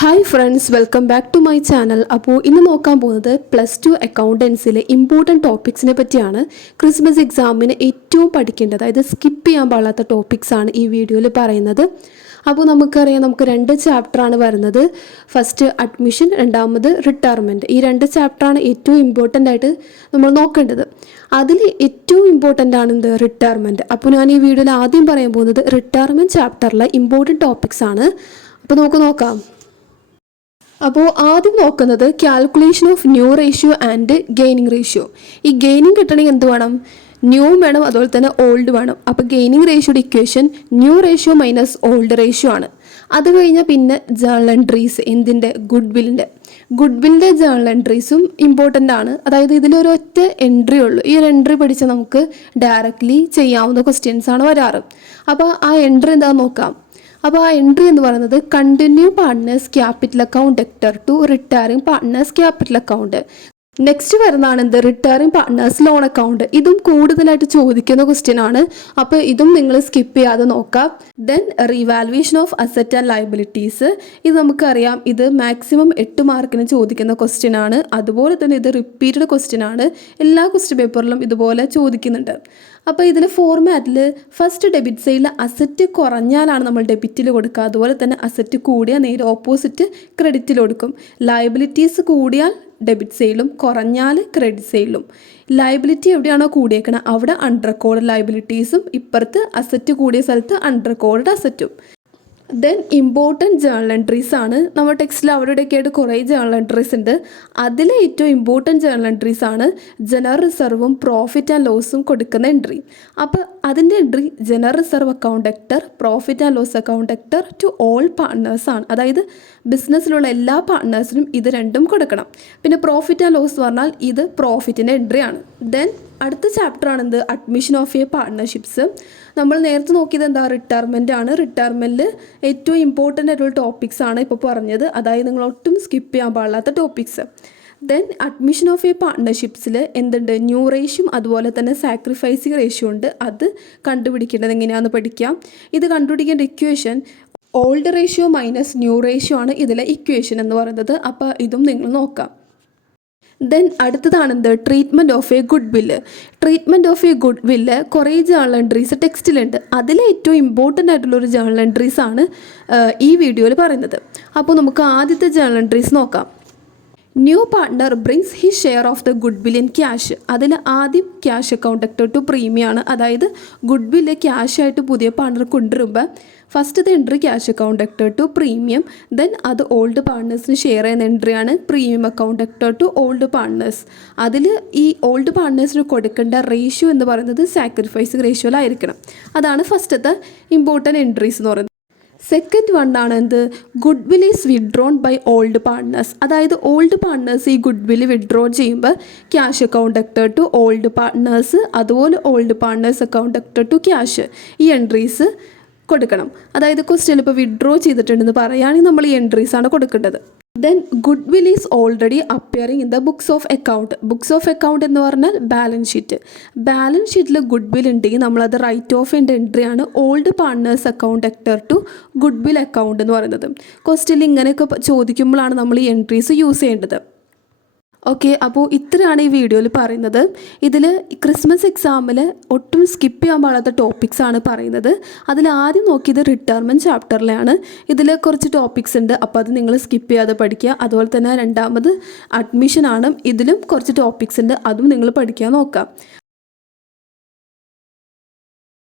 Hi friends, welcome back to my channel. അപ്പോൾ ഇന്ന് നോക്കാൻ പോകുന്നത് +2 അക്കൗണ്ടൻസിലെ ഇമ്പോർട്ടൻറ്റ് ടോപ്പിക്സിനെ പറ്റിയാണ്. ക്രിസ്മസ് എക്സാമിന് ഏറ്റവും പഠിക്കേണ്ടത്, അതായത് സ്കിപ്പ് ചെയ്യാൻ പാടാത്ത ടോപ്പിക്സാണ് ഈ വീഡിയോയിൽ പറയുന്നത്. അപ്പോൾ നമുക്കറിയാം, നമുക്ക് 2 ചാപ്റ്ററാണ് വരുന്നത്. ഫസ്റ്റ് അഡ്മിഷൻ, രണ്ടാമത് റിട്ടയർമെൻറ്റ്. ഈ 2 ചാപ്റ്ററാണ് ഏറ്റവും ഇമ്പോർട്ടൻ്റ് ആയിട്ട് നമ്മൾ നോക്കേണ്ടത്. അതിൽ ഏറ്റവും ഇമ്പോർട്ടൻ്റ് ആണ് റിട്ടയർമെൻറ്റ്. അപ്പോൾ ഞാൻ ഈ വീഡിയോയിൽ ആദ്യം പറയാൻ പോകുന്നത് റിട്ടയർമെൻറ്റ് ചാപ്റ്ററിലെ ഇമ്പോർട്ടൻറ്റ് ടോപ്പിക്സാണ്. അപ്പോൾ നമുക്ക് നോക്കാം. അപ്പോൾ ആദ്യം നോക്കുന്നത് calculation of new ratio and gaining ratio. ഈ ഗെയിനിങ് കിട്ടണമെങ്കിൽ എന്ത് വേണം? ന്യൂ വേണം, അതുപോലെ തന്നെ ഓൾഡ് വേണം. അപ്പോൾ ഗെയിനിങ് റേഷ്യോയുടെ equation new ratio minus old ratio ആണ്. അത് കഴിഞ്ഞാൽ പിന്നെ ജേണൽ എൻട്രീസ്, എന്തിൻ്റെ? ഗുഡ്വില്ലിൻ്റെ ജേണൽ എൻട്രീസും ഇമ്പോർട്ടൻ്റ് ആണ്. അതായത് ഇതിലൊരൊറ്റ എൻട്രി ഉള്ളൂ. ഈ ഒരു എൻട്രി പഠിച്ചാൽ നമുക്ക് ഡയറക്റ്റ്ലി ചെയ്യാവുന്ന ക്വസ്റ്റ്യൻസ് ആണ് വരാറ്. അപ്പോൾ ആ എൻട്രി എന്താണെന്ന് നോക്കാം. അപ്പോൾ ആ എൻട്രി എന്ന് പറയുന്നത് continue partners capital account debtor to retiring partners capital account. Next വരുന്നതാണ് റിട്ടയറിംഗ് പാർട്ട്നേഴ്സ് ലോൺ അക്കൗണ്ട്. ഇതും കൂടുതലായിട്ട് ചോദിക്കുന്ന ക്വസ്റ്റ്യൻ ആണ്. അപ്പോൾ ഇതും നിങ്ങൾ സ്കിപ്പ് ചെയ്യാതെ നോക്കാം. Then revaluation of asset and liabilities. ഇത് നമുക്കറിയാം, ഇത് മാക്സിമം 8 മാർക്കിന് ചോദിക്കുന്ന ക്വസ്റ്റ്യൻ ആണ്. അതുപോലെ തന്നെ ഇത് റിപ്പീറ്റഡ് ക്വസ്റ്റ്യൻ ആണ്. എല്ലാ ക്വസ്റ്റ്യൻ പേപ്പറിലും ഇതുപോലെ ചോദിക്കുന്നുണ്ട്. അപ്പോൾ ഇതിൽ ഫോർമാറ്റിൽ ഫസ്റ്റ് ഡെബിറ്റ് സൈഡിൽ അസറ്റ് കുറഞ്ഞാലാണ് നമ്മൾ ഡെബിറ്റിൽ കൊടുക്കുക. അതുപോലെ തന്നെ അസറ്റ് കൂടിയാൽ നേരെ ഓപ്പോസിറ്റ് ക്രെഡിറ്റിൽ കൊടുക്കും. ലയബിലിറ്റീസ് കൂടിയാൽ ഡെബിറ്റ് സൈഡിലും കുറഞ്ഞാൽ ക്രെഡിറ്റ് സൈഡിലും. ലയബിലിറ്റി എവിടെയാണോ കൂടിയേക്കണം അവിടെ അണ്ടർ റെക്കോർഡ് ലയബിലിറ്റീസും, ഇപ്പുറത്ത് അസറ്റ് കൂടിയ സ്ഥലത്ത് അണ്ടർ റെക്കോർഡ് അസറ്റും. ദെൻ ഇമ്പോർട്ടൻറ്റ് ജേണൽ എൻട്രീസ് ആണ്. നമ്മുടെ ടെക്സ്റ്റിൽ അവിടെയൊക്കെ ആയിട്ട് കുറേ ജേണൽ എൻട്രീസ് ഉണ്ട്. അതിലെ ഏറ്റവും ഇമ്പോർട്ടൻറ്റ് ജേണൽ എൻട്രീസ് ആണ് ജനറൽ റിസർവും പ്രോഫിറ്റ് ആൻഡ് ലോസും കൊടുക്കുന്ന എൻട്രി. അപ്പോൾ അതിൻ്റെ entry general reserve account debtor, profit and loss account debtor to all partners ആണ്. അതായത് ബിസിനസ്സിലുള്ള എല്ലാ പാർട്ട്നേഴ്സിനും ഇത് രണ്ടും കൊടുക്കണം. പിന്നെ പ്രോഫിറ്റ് ആൻഡ് ലോസ് പറഞ്ഞാൽ ഇത് പ്രോഫിറ്റിൻ്റെ എൻട്രി ആണ്. ദെൻ അടുത്ത ചാപ്റ്റർ ആണെന്ത്? Admission of a partnerships. നമ്മൾ നേരത്തെ നോക്കിയത് എന്താ? റിട്ടയർമെൻ്റ് ആണ്. റിട്ടയർമെൻറ്റിൽ ഏറ്റവും ഇമ്പോർട്ടൻ്റ് ആയിട്ടുള്ള ടോപ്പിക്സ് ആണ് ഇപ്പോൾ പറഞ്ഞത്. അതായത് നിങ്ങൾ ഒട്ടും സ്കിപ്പ് ചെയ്യാൻ പാടില്ലാത്ത topics. Then admission of a പാർട്ട്ണർഷിപ്സിൽ എന്തുണ്ട്? ന്യൂ റേഷ്യോ അതുപോലെ തന്നെ സാക്രിഫൈസിങ് റേഷ്യോ ഉണ്ട്. അത് കണ്ടുപിടിക്കേണ്ടത് എങ്ങനെയാണെന്ന് പഠിക്കാം. ഇത് കണ്ടുപിടിക്കേണ്ട equation old ratio minus new ratio ആണ് ഇതിലെ ഇക്വേഷൻ എന്ന് പറയുന്നത്. അപ്പോൾ ഇതും നിങ്ങൾ നോക്കാം. ദെൻ അടുത്തതാണെന്ത്? Treatment of a goodwill. Treatment of a goodwill കുറേ ജേണൽ എൻട്രീസ് ടെക്സ്റ്റിലുണ്ട്. അതിലെ ഏറ്റവും ഇമ്പോർട്ടൻ്റ് ആയിട്ടുള്ളൊരു ജേണൽ എൻട്രീസ് ആണ് ഈ വീഡിയോയിൽ പറയുന്നത്. അപ്പോൾ നമുക്ക് ആദ്യത്തെ ജേണൽ എൻട്രീസ് നോക്കാം. New partner brings he share of the goodwill in cash. അതിൽ ആദ്യം cash account debtor to premium ആണ്. അതായത് ഗുഡ് വില്ല് ക്യാഷായിട്ട് പുതിയ പാർട്ട്ണർ കൊണ്ടുവരുമ്പോൾ ഫസ്റ്റത്തെ entry cash account debtor to premium. Then അത് ഓൾഡ് പാർട്ട്നേഴ്സിന് ഷെയർ ചെയ്യുന്ന എൻട്രിയാണ് premium account debtor to old partners. അതിൽ ഈ ഓൾഡ് പാർട്ട്നേഴ്സിന് കൊടുക്കേണ്ട റേഷ്യോ എന്ന് പറയുന്നത് സാക്രിഫൈസിങ് റേഷ്യോയിലായിരിക്കണം. അതാണ് ഫസ്റ്റത്തെ ഇമ്പോർട്ടൻറ്റ് എൻട്രീസ് എന്ന് പറയുന്നത്. സെക്കൻഡ് വൺ ആണ് എന്ത്? Goodwill is withdrawn by old partners. അതായത് ഓൾഡ് പാർട്ട്നേഴ്സ് ഈ ഗുഡ് വിൽ വിഡ്രോ ചെയ്യുമ്പോൾ cash account debtor to old partners, അതുപോലെ old partners account debtor to cash, ഈ എൻട്രീസ് കൊടുക്കണം. അതായത് ക്വസ്റ്റ്യൻ ഇപ്പോൾ വിഡ്രോ ചെയ്തിട്ടുണ്ടെന്ന് പറയുകയാണെങ്കിൽ നമ്മൾ ഈ എൻട്രീസ് ആണ് കൊടുക്കേണ്ടത്. Then goodwill is already appearing in the books of account. Books of account എന്ന് പറഞ്ഞാൽ ബാലൻസ് ഷീറ്റ്. ബാലൻസ് ഷീറ്റിൽ ഗുഡ് വിൽ ഉണ്ടെങ്കിൽ നമ്മളത് റൈറ്റ് ഓഫ് എൻ്റെ എൻട്രിയാണ് old partners account debtor to goodwill account എന്ന് പറയുന്നത്. ക്വസ്റ്റ്യനിൽ ഇങ്ങനെയൊക്കെ ചോദിക്കുമ്പോഴാണ് നമ്മൾ ഈ എൻട്രീസ് യൂസ് ചെയ്യേണ്ടത്. ഓക്കെ, അപ്പോൾ ഇത്രയാണ് ഈ വീഡിയോയിൽ പറയുന്നത്. ഇതിൽ ക്രിസ്മസ് എക്സാമിൽ ഒട്ടും സ്കിപ്പ് ചെയ്യാൻ പാടാത്ത ടോപ്പിക്സ് ആണ് പറയുന്നത്. അതിൽ ആദ്യം നോക്കിയത് റിട്ടയർമെൻറ്റ് ചാപ്റ്ററിലാണ്. ഇതിൽ കുറച്ച് ടോപ്പിക്സ് ഉണ്ട്, അപ്പോൾ അത് നിങ്ങൾ സ്കിപ്പ് ചെയ്യാതെ പഠിക്കുക. അതുപോലെ തന്നെ രണ്ടാമത് അഡ്മിഷനാണ്. ഇതിലും കുറച്ച് ടോപ്പിക്സ് ഉണ്ട്, അതും നിങ്ങൾ പഠിക്കാൻ നോക്കാം.